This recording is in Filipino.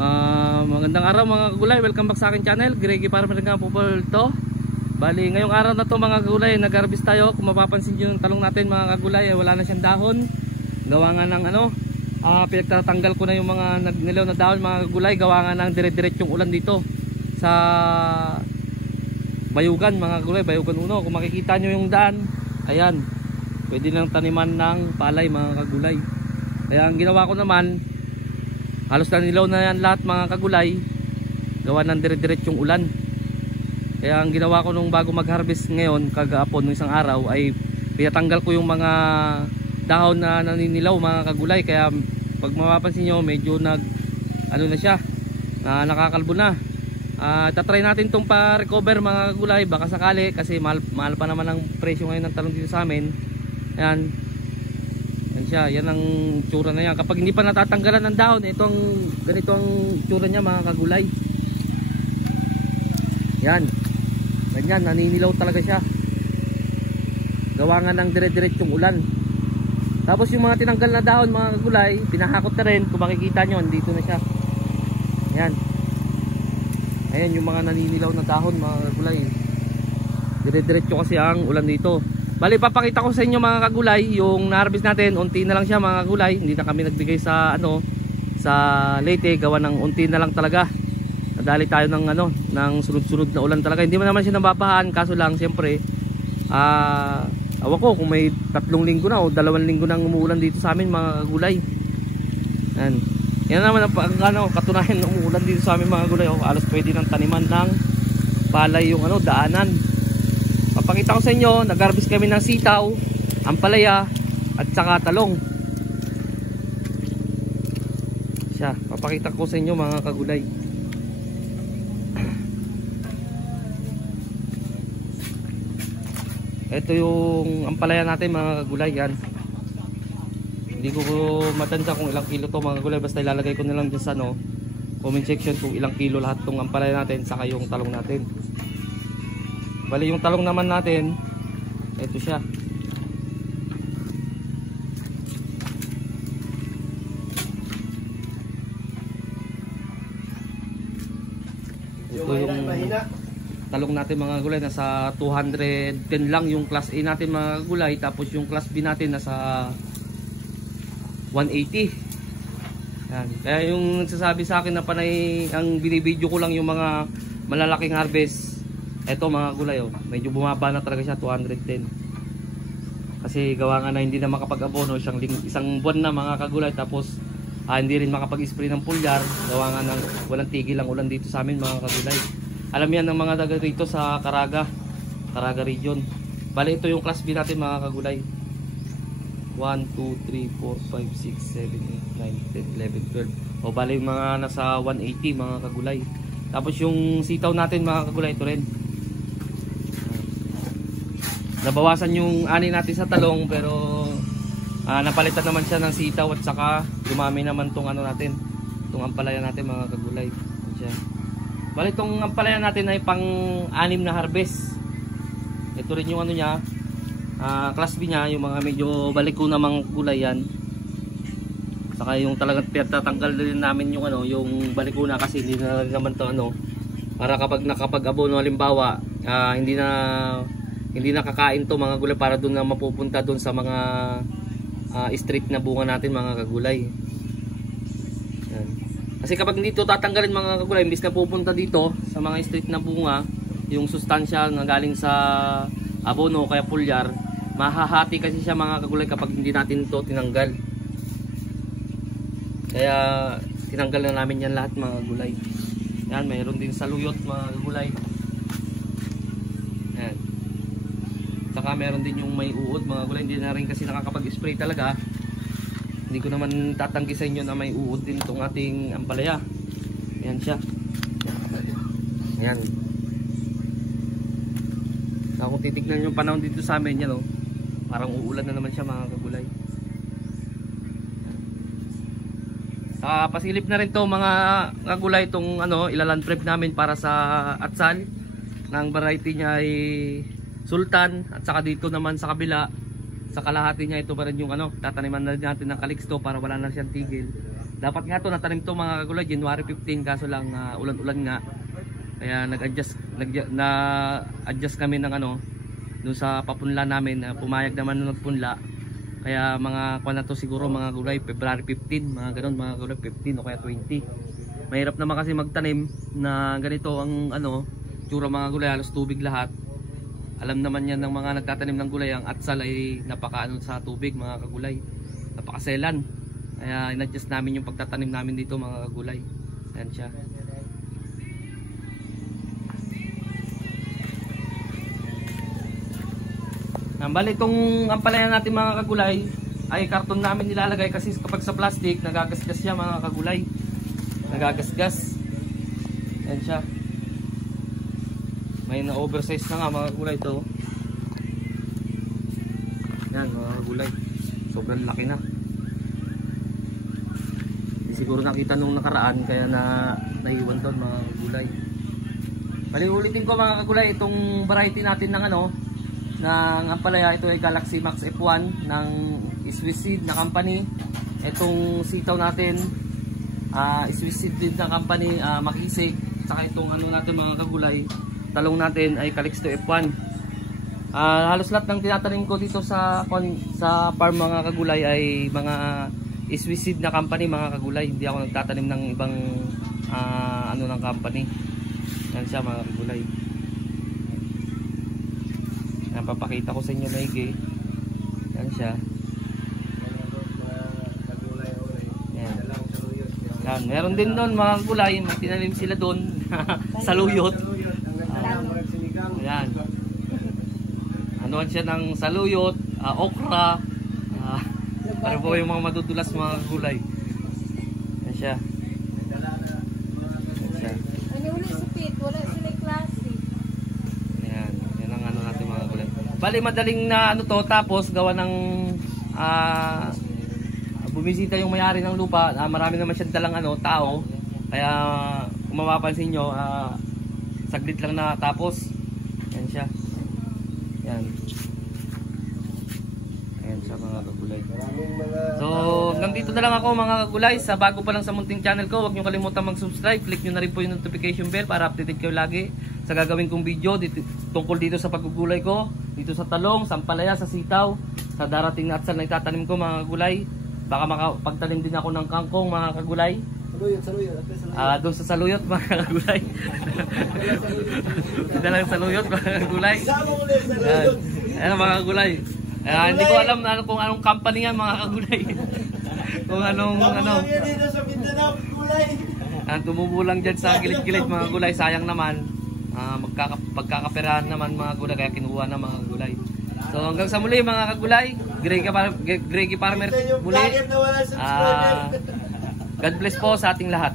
Magandang araw mga kagulay, welcome back sa akin channel, Greggy Farmer nga po to. Bali, ngayong araw na to mga kagulay, nag-harvest tayo. Kung mapapansin nyo yung talong natin mga kagulay, wala na siyang dahon. Gawa nga ng pinagtatanggal ko na yung mga nagnilaw na dahon mga kagulay. Gawa nga ng dire-diretsong ulan dito sa Bayugan mga kagulay, Bayugan Uno. Kung makikita nyo yung daan, ayan, pwede nang taniman ng palay mga kagulay. Kaya ang ginawa ko naman, halos na nilaw na yan lahat mga kagulay, gawa ng dire-diretsyong ulan. Kaya ang ginawa ko nung bago mag-harvest ngayon, kagahapon nung isang araw, ay pinatanggal ko yung mga dahon na naninilaw mga kagulay. Kaya pag mapapansin nyo, medyo na siya, nakakalbo na. Tatry natin itong pa-recover mga kagulay, baka sakali, kasi mahal pa naman ang presyo ngayon ng talong dito sa amin. Ayan, yan ang tsura na yan. Kapag hindi pa natatanggalan ng dahon, ganito ang tsura niya mga kagulay. Yan, ganyan, naninilaw talaga siya. Gawa nga ng dire-diretsyong ulan. Tapos yung mga tinanggal na dahon mga kagulay, pinahakot na rin. Kung makikita nyo, dito na siya. Yan, ayan yung mga naninilaw na dahon mga kagulay. Dire-diretso kasi ang ulan dito. Bali, papakita ko sa inyo mga kagulay, yung na-harvest natin, unti na lang siya mga kagulay. Hindi na kami nagbigay sa sa Leyte, gawa ng unti na lang talaga. Nadali tayo ng sunod-sunod na ulan talaga. Hindi man naman siya nababahaan, kaso lang siyempre, awan ko kung may 3 linggo na o 2 linggo nang umuulan dito sa amin mga kagulay. Yan naman ang katunayan ng umuulan dito sa amin mga kagulay. Alos pwede ng taniman ng palay yung daanan. Papakita ko sa inyo, nag-harvest kami ng sitaw, ampalaya, at saka talong. Siya, papakita ko sa inyo mga kagulay. Ito yung ampalaya natin mga kagulay, yan. Hindi ko matansya kung ilang kilo to mga kagulay, basta ilalagay ko na lang dyan sa comment section kung ilang kilo lahat tong ampalaya natin, saka yung talong natin. Bali yung talong naman natin, ito siya. Ito yung talong natin mga gulay, nasa 210 lang yung class A natin mga gulay. Tapos yung class B natin nasa 180. Yan. Kaya yung nagsasabi sa akin na panay ang binibideo ko lang yung mga malalaking harvest, eto mga gulay, medyo bumaba na talaga siya, 210. Kasi gawa nga na hindi na makapag-abono, isang buwan na mga kagulay. Tapos hindi rin makapag-spray ng pulyar, gawa nga ng walang tigil ang ulan dito sa amin mga kagulay. Alam yan ng mga taga rito sa Caraga region. Bali ito yung class B natin mga kagulay. 1, 2, 3, 4, 5, 6, 7, 8, 9, 10, 11, 12. O bali mga nasa 180 mga kagulay. Tapos yung sitaw natin mga kagulay, ito rin. Nabawasan yung ani natin sa talong, pero napalitan naman siya ng sitaw, at saka dumami naman tong natin, tong ampalaya natin mga kagulay. Bali tong ampalaya natin ay pang-6 na harvest. Ito rin yung niya, class B niya, yung mga medyo baliko na mga gulay yan. Saka yung talagang tatanggal din namin yung yung baliko na, kasi hindi na naman to para kapag nakapag-abono halimbawa, hindi na kakain to mga gulay, para doon na mapupunta doon sa mga street na bunga natin mga kagulay. Yan. Kasi kapag hindi to tatanggalin mga kagulay, imbis na pupunta dito sa mga street na bunga, yung sustansya na galing sa abono kaya pulyar, mahahati kasi siya mga kagulay kapag hindi natin to tinanggal. Kaya tinanggal na namin yan lahat mga kagulay. Yan, mayroon din saluyot mga kagulay. Yan. Saka meron din yung may uod mga gulay. Hindi na rin kasi nakakapag-spray talaga. Hindi ko naman tatanggi sa inyo na may uod din itong ating ampalaya. Ayan siya. Ayan. Kung titignan yung panahon dito sa amin yan, parang uulan na naman siya mga kagulay. Pasilip na rin to mga kagulay, itong ilaland prep namin para sa atsal. Ng variety niya ay Sultan, at saka dito naman sa kabila, sa kalahati niya, ito pa rin yung tataniman na natin ng Calixto para wala na siyang tigil. Dapat nga to natanim to mga kagulay January 15, kaso lang ulan-ulan nga. Kaya nag-adjust kami ng ano doon sa papunla namin. Pumayag naman nung nagpunla. Kaya mga kuwan na to siguro mga gulay February 15, mga ganun, mga gulay 15 o kaya 20. Mahirap naman kasi magtanim na ganito ang ano tsura mga gulay, halos tubig lahat. Alam naman yan ng mga nagtatanim ng gulay, ang atsal ay napakaano sa tubig mga kagulay, napakaselan. Kaya in-adjust namin yung pagtatanim namin dito mga kagulay. Ayan siya. Bali itong ampalaya natin mga kagulay ay karton namin nilalagay kasi kapag sa plastic nagagasgas siya mga kagulay. Nagagasgas. Ayan siya. May na-oversize na nga mga kagulay ito. Yan mga kagulay. Sobrang laki na. Hindi siguro nakita nung nakaraan kaya naiwan doon mga kagulay. Bali ulitin ko mga kagulay itong variety natin ng ano ng ampalaya. Ito ay Galaxy Max F1 ng Swiss Seed na company. Itong sitaw natin Swiss Seed din na company, Makisig. Saka itong ano natin mga kagulay, talong natin ay Calixto F1. Halos lahat ng tinatanim ko dito sa farm mga kagulay ay mga Swiss Seed na company mga kagulay. Hindi ako nagtatanim ng ibang ano ng company. Yan siya mga kagulay. Napapakita ko sa inyo maigi. Yan siya. Yan. Yan. Meron din doon mga gulay, tinanim sila doon. Saluyot. Yan. Ano siya ng saluyot, okra. Para po yung mga madudulas mga gulay. Yan siya. Yan siya. Ano ulit supit? Wala sila klase. Yan. Yan ang ano natin mga gulay. Bali madaling na ano to, tapos gawa ng bumisita yung may-ari ng lupa. Marami naman siyang dalang ano, tao. Kaya kung mapapansin nyo, saglit lang na tapos. Yan siya. Yan. Ayan siya mga kagulay. So nandito na lang ako mga kagulay. Sa bago pa lang sa munting channel ko, huwag nyo kalimutan mag-subscribe. Click nyo na rin po yung notification bell para updated kayo lagi sa gagawin kong video tungkol dito sa pagugulay ko, dito sa talong, sa ampalaya, sa sitaw, sa darating na atsal na itatanim ko mga kagulay. Baka makapagtanim din ako ng kangkong mga kagulay. Doon sa saluyot mga kagulay. Dito lang saluyot mga kagulay. Ayan mga kagulay. Hindi ko alam na kung anong company yan mga kagulay. Kung anong ano. Tumubo lang dyan sa gilid-gilid mga kagulay. Sayang naman. Pagkakaperahan naman mga kagulay. Kaya kinuha na mga kagulay. So hanggang sa muli mga kagulay. Greggy Farmer muli. God bless po sa ating lahat.